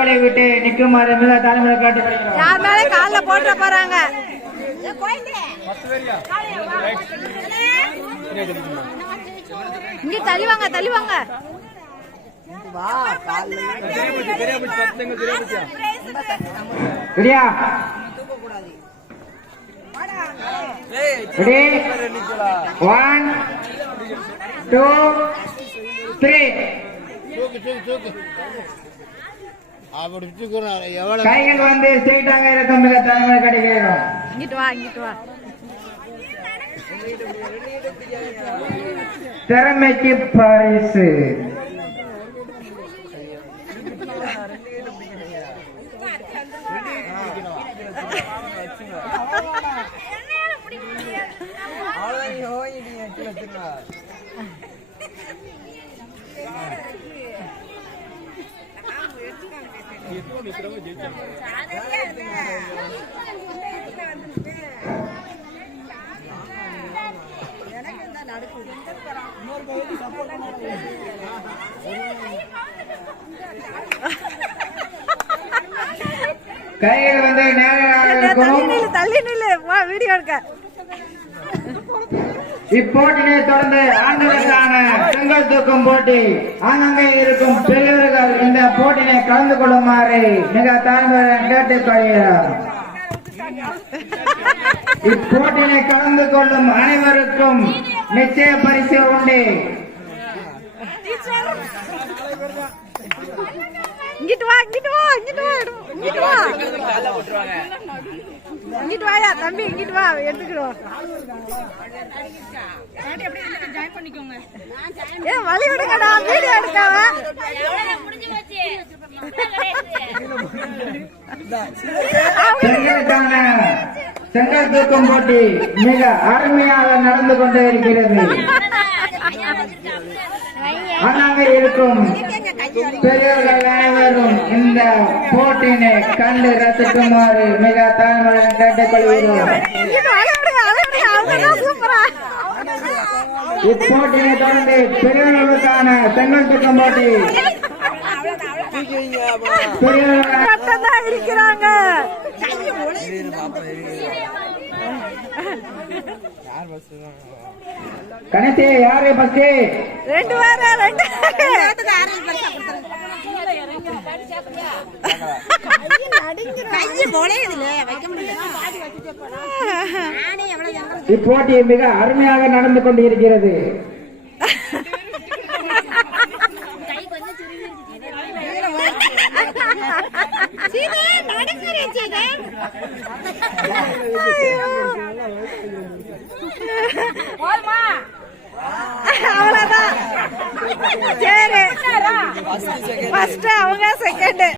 வீடியோவை விட்டு நிற்குமாறு மிக தலைமுறை கேட்டுக்கொள்கிறோம் யார் மேலே கால்ல போட்டுற போறாங்க? இங்க தள்ளிவாங்க தள்ளிவாங்க. ரெடியா? ரெடி ஒன் டூ த்ரீ அப்படி வச்சுக்கிறோம் எவ்வளவு கைகள் வந்து ஸ்ட்ரெயிட்டாக இருக்கும் மிக தலைமுறை கேட்டுக்கிறோம் இங்கிட்டு வா இங்கிட்டு வா. திறமைக்கு பரிசு. கைகள் வந்து தள்ளி நில்லு வீடியோ எடுக்க. இப்போட்டினை தொடர்ந்து ஆண்களுக்கான செங்கல் தூக்கும் போட்டி ஆங்காங்கே இருக்கும் பெரியவர்கள் இந்த போட்டியினை கலந்து கொள்ளுமாறு மிக தாழ்மையுடன் கேட்டுக்கொள்கிறார் இப்போட்டியினை கலந்து கொள்ளும் அனைவருக்கும் நிச்சய பரிசு உண்டு. இங்கிட்டு வா இங்கிட்டு வா இங்கிட்டு வா. இங்கிட்டு வா. இங்கிட்டு வாயா தம்பி இங்கிட்டு வா எடுத்துக்கிறோம் ஏ வழி விடுங்கடா வீடியோ எடுக்காம. பெண்களுக்கான செங்கல் தூக்கம் போட்டி மிக அருமையாக நடந்து கொண்டே இருக்கிறது. அண்ணாங்க இருக்கும் பெரியவர்கள் அனைவரும் இந்த போட்டினை கண்டு ரசிக்குமாறு மிக தாழ்மையுடன் கேட்டுக்கொள்கிறோம். இப்போட்டினை தொடர்ந்து பெரியவர்களுக்கான செங்கல் தூக்கம் போட்டி பெரியவர்கள் இருக்கிறாங்க. கணேசி யாரு பஸ்ட் ரெண்டு பேரும் ரெண்டு இப்போட்டி மிக அருமையாக நடந்து கொண்டிருக்கிறது. அவ்வளவுதான். சரி. ஃபர்ஸ்ட் அவங்க செகண்ட்